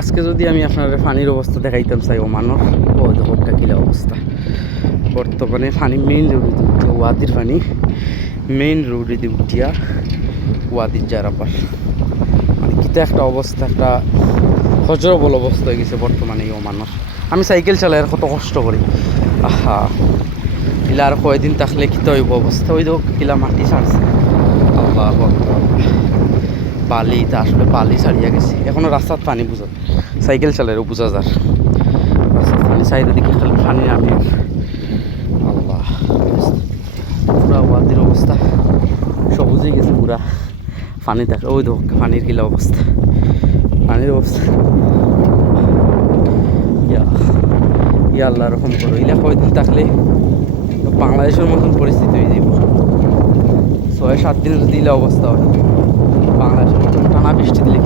আজকে যদি আমি আপনার পানির অবস্থা দেখাইতাম চাই ওমানোর, ও দেখো কিলা অবস্থা বর্তমানে। পানি মেইন রোডে উঠিয়া ওয়াদির পানি মেইন রোডে উঠিয়া ওয়াদির যারাপার, মানে কিতা একটা অবস্থা, একটা হজরবল অবস্থা হয়ে গেছে বর্তমানে এই ওমানোর। আমি সাইকেল চালাই আর কত কষ্ট করি, আহা কিলা আর কয়দিন থাকলে কিতা হইব অবস্থা। ওই দেখো কিলা মাটি ছাড়ছে, আল্লাহ বালি, তা আসলে বালি ছাড়িয়া গেছে। এখনো রাস্তার পানি বুঝা, সাইকেল চালাইও বুঝা যার রাস্তার পানি সাইডের দিকে খালি পানি নামে। আল্লাহ পুরা ওয়াদির অবস্থা সবুজে গেছে পুরা পানি থাকে। ওই দেখো পানির কিলা অবস্থা, পানির অবস্থা ইয়া আল্লাহ রকম করো। ইলা কয়দিন থাকলে বাংলাদেশের মতন পরিস্থিতি হয়ে যাব। 6-7 দিনের যদি ইলা অবস্থা হয় বাংলাদেশের মতন টানা বৃষ্টি দিলে